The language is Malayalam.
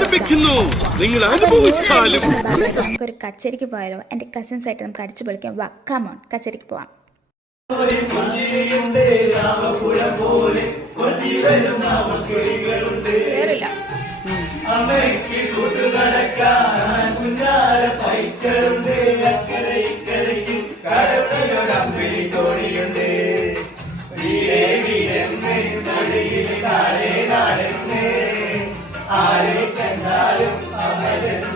ആരംഭിക്കുന്നു. നിങ്ങൾ അനുഭവിച്ചാലും. നമുക്കൊരു കച്ചേരിക്ക് പോയാലോ? എൻ്റെ കസിൻസ് ആയിട്ട് നമുക്ക് അടിച്ചു പൊളിക്കാം. വാ, കമോൺ, കച്ചേരിക്ക് പോവാം. കേറില്ല. ആരെ കണ്ടാലും അവരും